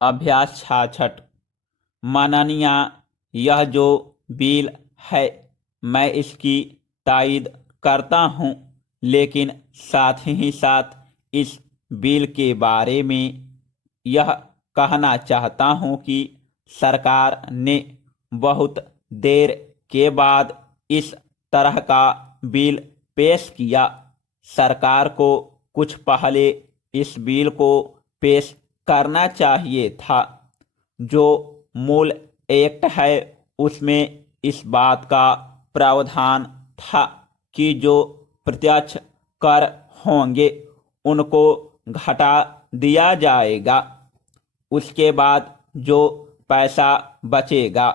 अभ्यास 66। माननीय, यह जो बिल है मैं इसकी तायद करता हूं, लेकिन साथ ही साथ इस बिल के बारे में यह कहना चाहता हूं कि सरकार ने बहुत देर के बाद इस तरह का बिल पेश किया। सरकार को कुछ पहले इस बिल को पेश करना चाहिए था। जो मूल एक्ट है उसमें इस बात का प्रावधान था कि जो प्रत्यक्ष कर होंगे उनको घटा दिया जाएगा। उसके बाद जो पैसा बचेगा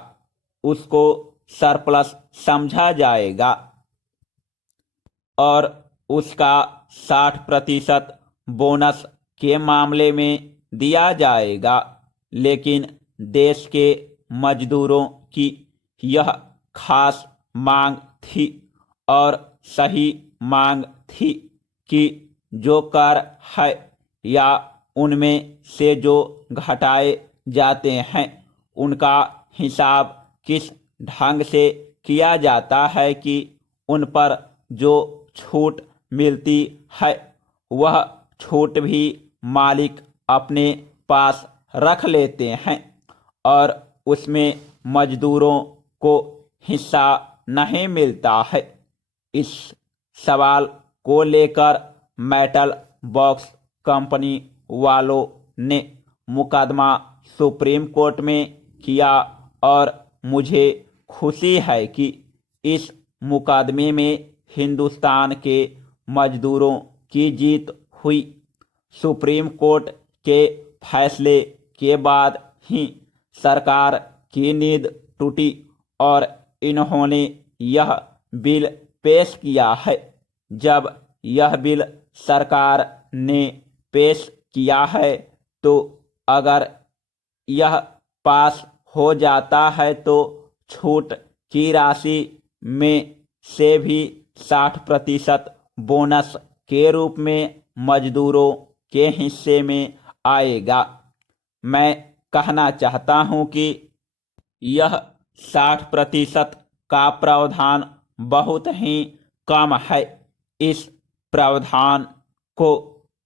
उसको सरप्लस समझा जाएगा और उसका 60% बोनस के मामले में दिया जाएगा। लेकिन देश के मजदूरों की यह खास मांग थी और सही मांग थी कि जो कर है या उनमें से जो घटाए जाते हैं उनका हिसाब किस ढंग से किया जाता है कि उन पर जो छूट मिलती है वह छूट भी मालिक अपने पास रख लेते हैं और उसमें मजदूरों को हिस्सा नहीं मिलता है। इस सवाल को लेकर मेटल बॉक्स कंपनी वालों ने मुकदमा सुप्रीम कोर्ट में किया और मुझे खुशी है कि इस मुकदमे में हिंदुस्तान के मजदूरों की जीत हुई। सुप्रीम कोर्ट के फैसले के बाद ही सरकार की नींद टूटी और इन्होंने यह बिल पेश किया है। जब यह बिल सरकार ने पेश किया है तो अगर यह पास हो जाता है तो छूट की राशि में से भी 60% बोनस के रूप में मजदूरों के हिस्से में आएगा। मैं कहना चाहता हूं कि यह 60% का प्रावधान बहुत ही कम है। इस प्रावधान को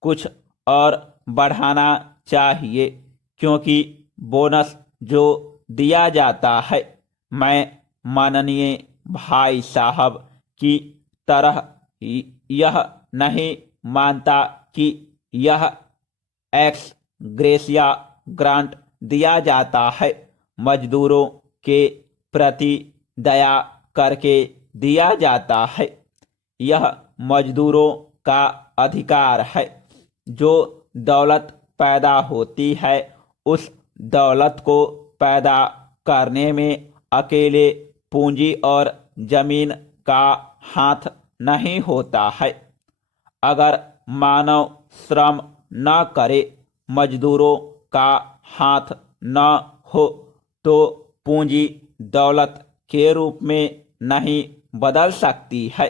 कुछ और बढ़ाना चाहिए क्योंकि बोनस जो दिया जाता है मैं माननीय भाई साहब की तरह यह नहीं मानता कि यह एक्स ग्रेसिया ग्रांट दिया जाता है। मजदूरों के प्रति दया करके दिया जाता है। यह मजदूरों का अधिकार है। जो दौलत पैदा होती है उस दौलत को पैदा करने में अकेले पूंजी और जमीन का हाथ नहीं होता है। अगर मानव श्रम न करे, मजदूरों का हाथ न हो तो पूंजी दौलत के रूप में नहीं बदल सकती है।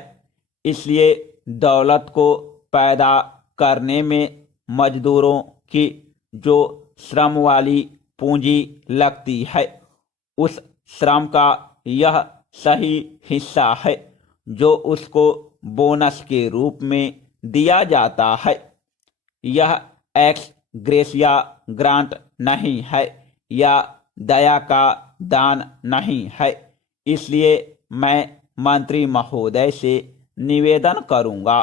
इसलिए दौलत को पैदा करने में मजदूरों की जो श्रम वाली पूंजी लगती है उस श्रम का यह सही हिस्सा है जो उसको बोनस के रूप में दिया जाता है। यह एक्स ग्रेसिया ग्रांट नहीं है या दया का दान नहीं है। इसलिए मैं मंत्री महोदय से निवेदन करूंगा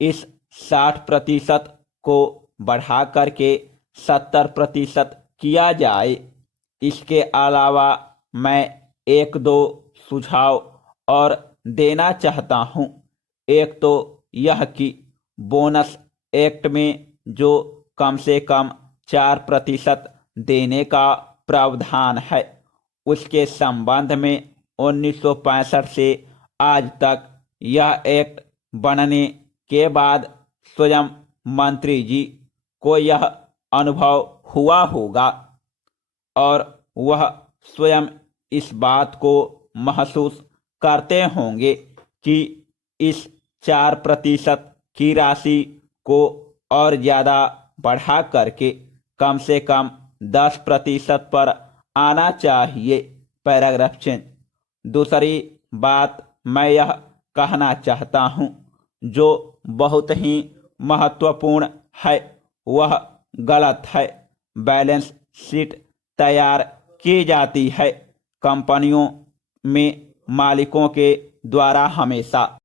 इस 60% को बढ़ा करके 70% किया जाए। इसके अलावा मैं एक दो सुझाव और देना चाहता हूं। एक तो यह कि बोनस एक्ट में जो कम से कम 4% देने का प्रावधान है उसके संबंध में 1965 से आज तक यह एक्ट बनने के बाद स्वयं मंत्री जी को यह अनुभव हुआ होगा और वह स्वयं इस बात को महसूस करते होंगे कि इस 4% की राशि को और ज़्यादा बढ़ा करके कम से कम 10% पर आना चाहिए। Paragraph change. दूसरी बात मैं यह कहना चाहता हूँ जो बहुत ही महत्वपूर्ण है वह गलत है। बैलेंस शीट तैयार की जाती है कंपनियों में मालिकों के द्वारा हमेशा।